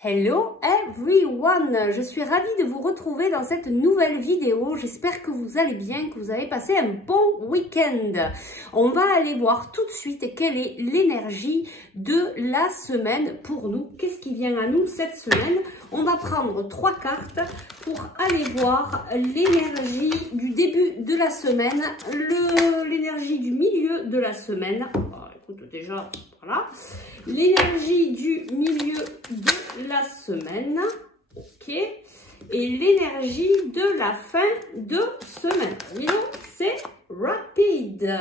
Hello everyone, je suis ravie de vous retrouver dans cette nouvelle vidéo. J'espère que vous allez bien, que vous avez passé un bon week-end. On va aller voir tout de suite quelle est l'énergie de la semaine pour nous. Qu'est-ce qui vient à nous cette semaine? On va prendre 3 cartes pour aller voir l'énergie du début de la semaine, l'énergie du milieu de la semaine. Écoute, déjà, voilà. L'énergie du milieu de la semaine, ok, et l'énergie de la fin de semaine. C'est rapide.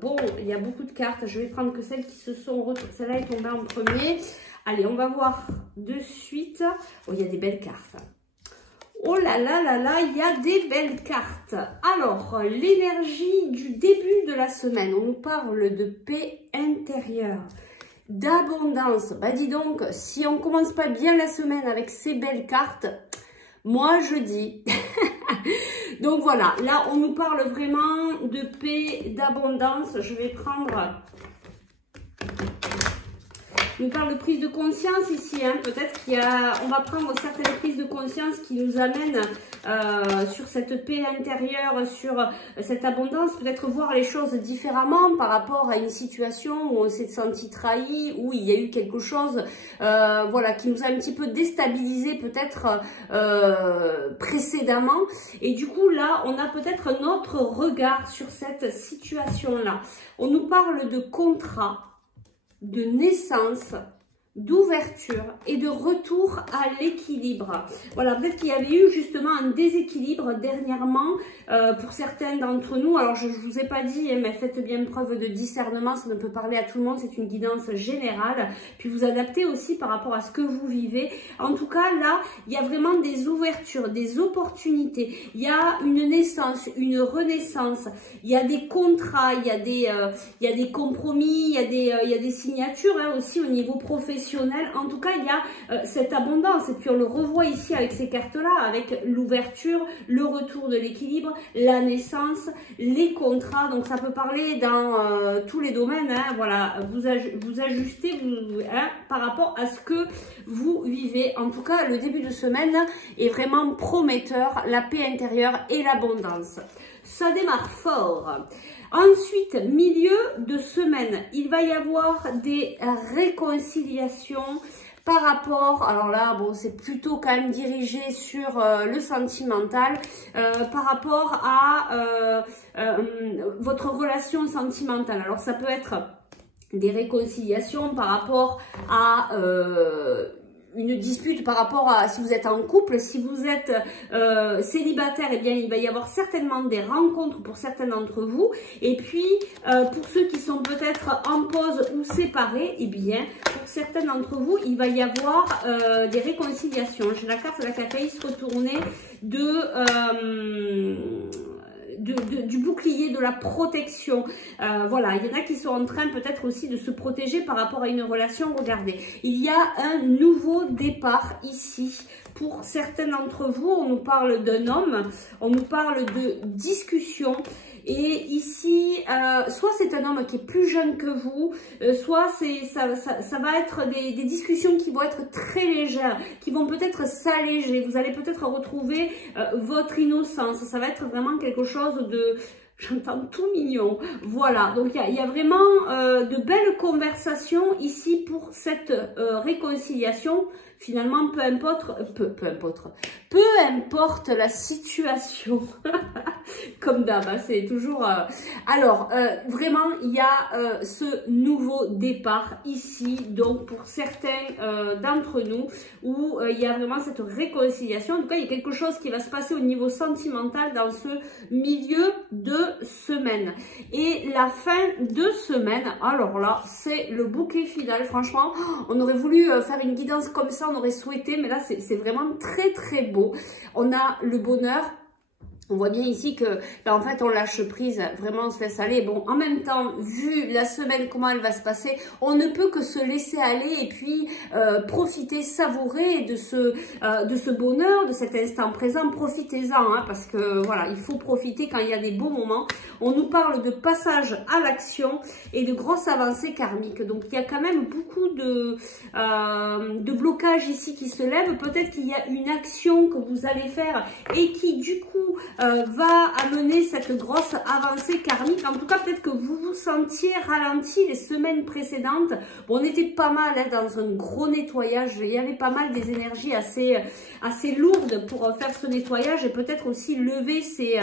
Bon, il y a beaucoup de cartes. Je vais prendre que celles qui se sont retrouvées. Celle-là est tombée en premier. Allez, on va voir de suite. Oh, il y a des belles cartes. Oh là là là là, il y a des belles cartes. Alors, l'énergie du début de la semaine. On nous parle de paix intérieure, d'abondance. Bah dis donc, si on commence pas bien la semaine avec ces belles cartes, moi je dis. Donc voilà, là on nous parle vraiment de paix, d'abondance. Je vais prendre... On nous parle de prise de conscience ici, hein. Peut-être on va prendre certaines prises de conscience qui nous amènent sur cette paix intérieure, sur cette abondance, peut-être voir les choses différemment par rapport à une situation où on s'est senti trahi, où il y a eu quelque chose voilà, qui nous a un petit peu déstabilisé peut-être précédemment. Et du coup là, on a peut-être notre regard sur cette situation-là. On nous parle de contrat, de naissance, d'ouverture et de retour à l'équilibre. Voilà, peut-être qu'il y avait eu justement un déséquilibre dernièrement pour certains d'entre nous. Alors, je ne vous ai pas dit, mais faites bien preuve de discernement, ça ne peut parler à tout le monde, c'est une guidance générale. Puis vous adaptez aussi par rapport à ce que vous vivez. En tout cas, là, il y a vraiment des ouvertures, des opportunités. Il y a une naissance, une renaissance. Il y a des contrats, il y a des compromis, il y a des signatures hein, aussi au niveau professionnel. En tout cas, il y a cette abondance. Et puis, on le revoit ici avec ces cartes-là, avec l'ouverture, le retour de l'équilibre, la naissance, les contrats. Donc, ça peut parler dans tous les domaines. Hein, voilà, vous ajustez hein, par rapport à ce que vous vivez. En tout cas, le début de semaine est vraiment prometteur. La paix intérieure et l'abondance. Ça démarre fort. Ensuite, milieu de semaine, il va y avoir des réconciliations par rapport, alors là, bon, c'est plutôt quand même dirigé sur le sentimental, par rapport à votre relation sentimentale. Alors, ça peut être des réconciliations par rapport à... une dispute par rapport à si vous êtes en couple, si vous êtes célibataire, eh bien il va y avoir certainement des rencontres pour certains d'entre vous. Et puis pour ceux qui sont peut-être en pause ou séparés, eh bien pour certains d'entre vous, il va y avoir des réconciliations. J'ai la carte de la failli se retourner du bouclier, de la protection. Voilà, il y en a qui sont en train peut-être aussi de se protéger par rapport à une relation. Regardez, il y a un nouveau départ ici. Pour certains d'entre vous, on nous parle d'un homme, on nous parle de discussion. Et ici, soit c'est un homme qui est plus jeune que vous, soit ça va être des discussions qui vont être très légères, qui vont peut-être s'alléger. Vous allez peut-être retrouver votre innocence. Ça va être vraiment quelque chose de... J'entends tout mignon. Voilà, donc il y a vraiment de belles conversations ici pour cette réconciliation. Finalement, peu importe la situation. Comme d'hab, hein, c'est toujours... Alors, vraiment, il y a ce nouveau départ ici, donc pour certains d'entre nous, où il y a vraiment cette réconciliation. En tout cas, il y a quelque chose qui va se passer au niveau sentimental dans ce milieu de semaine. Et la fin de semaine, alors là, c'est le bouquet final. Franchement, on aurait voulu faire une guidance comme ça, on aurait souhaité, mais là, c'est vraiment très, très beau. On a le bonheur, On voit bien ici que, là, en fait, on lâche prise, vraiment, on se laisse aller. Bon, en même temps, vu la semaine, comment elle va se passer, on ne peut que se laisser aller et puis profiter, savourer de ce bonheur, de cet instant présent. Profitez-en, hein, parce que, voilà, il faut profiter quand il y a des beaux moments. On nous parle de passage à l'action et de grosses avancées karmiques. Donc, il y a quand même beaucoup de blocages ici qui se lèvent. Peut-être qu'il y a une action que vous allez faire et qui, du coup, va amener cette grosse avancée karmique. En tout cas, peut-être que vous vous sentiez ralenti les semaines précédentes. Bon, on était pas mal hein, dans un gros nettoyage. Il y avait pas mal des énergies assez lourdes pour faire ce nettoyage et peut-être aussi lever ces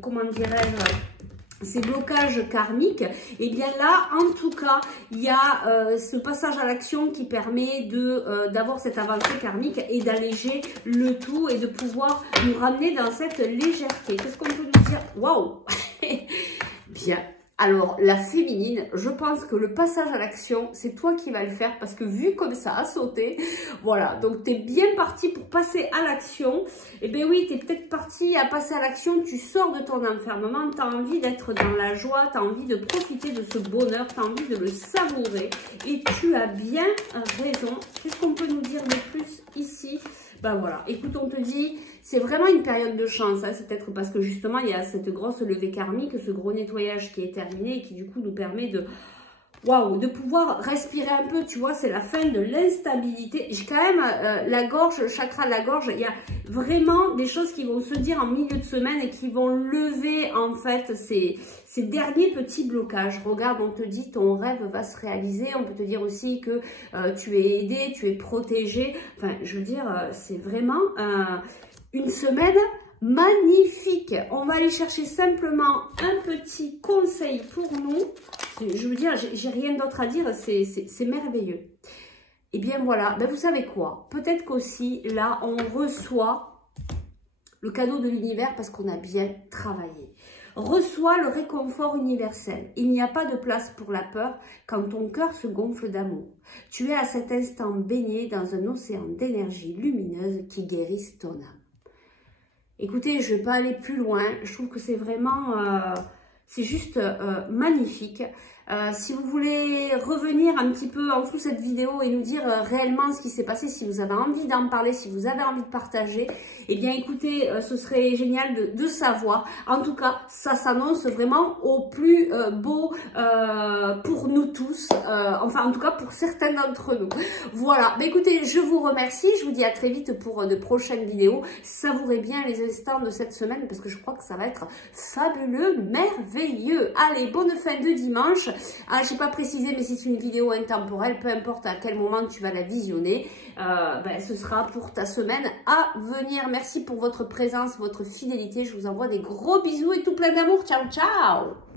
comment dirais-je, ces blocages karmiques. Et bien là, en tout cas, il y a ce passage à l'action qui permet d'avoir cette avancée karmique et d'alléger le tout et de pouvoir nous ramener dans cette légèreté. Qu'est-ce qu'on peut nous dire? Waouh. Bien. Alors, la féminine, je pense que le passage à l'action, c'est toi qui vas le faire parce que vu comme ça a sauté, voilà, donc tu es bien parti pour passer à l'action. Et bien oui, tu es peut-être parti à passer à l'action, tu sors de ton enfermement, tu as envie d'être dans la joie, tu as envie de profiter de ce bonheur, tu as envie de le savourer et tu as bien raison. Qu'est-ce qu'on peut nous dire de plus ici? Ben voilà, écoute, on te dit, c'est vraiment une période de chance, hein. C'est peut-être parce que justement, il y a cette grosse levée karmique, ce gros nettoyage qui est terminé et qui du coup nous permet de, waouh, de pouvoir respirer un peu, tu vois, c'est la fin de l'instabilité. J'ai quand même la gorge, le chakra de la gorge, il y a vraiment des choses qui vont se dire en milieu de semaine et qui vont lever en fait ces derniers petits blocages. Regarde, on te dit ton rêve va se réaliser, on peut te dire aussi que tu es aidé, tu es protégé. Enfin, je veux dire, c'est vraiment une semaine magnifique. On va aller chercher simplement un petit conseil pour nous. Je veux dire, j'ai rien d'autre à dire, c'est merveilleux. Et bien voilà, ben vous savez quoi? Peut-être qu'aussi, là, on reçoit le cadeau de l'univers parce qu'on a bien travaillé. Reçois le réconfort universel. Il n'y a pas de place pour la peur quand ton cœur se gonfle d'amour. Tu es à cet instant baigné dans un océan d'énergie lumineuse qui guérisse ton âme. Écoutez, je ne vais pas aller plus loin. Je trouve que c'est vraiment, c'est juste magnifique. Si vous voulez revenir un petit peu en dessous de cette vidéo et nous dire réellement ce qui s'est passé, si vous avez envie d'en parler, si vous avez envie de partager, eh bien écoutez, ce serait génial de savoir. En tout cas, ça s'annonce vraiment au plus beau pour nous tous, enfin en tout cas pour certains d'entre nous. Voilà, bah, écoutez, je vous remercie, je vous dis à très vite pour de prochaines vidéos. Savourez bien les instants de cette semaine parce que je crois que ça va être fabuleux, merveilleux. Allez, bonne fin de dimanche. Ah, je n'ai pas précisé, mais c'est une vidéo intemporelle, peu importe à quel moment tu vas la visionner, ben, ce sera pour ta semaine à venir. Merci pour votre présence, votre fidélité. Je vous envoie des gros bisous et tout plein d'amour. Ciao, ciao!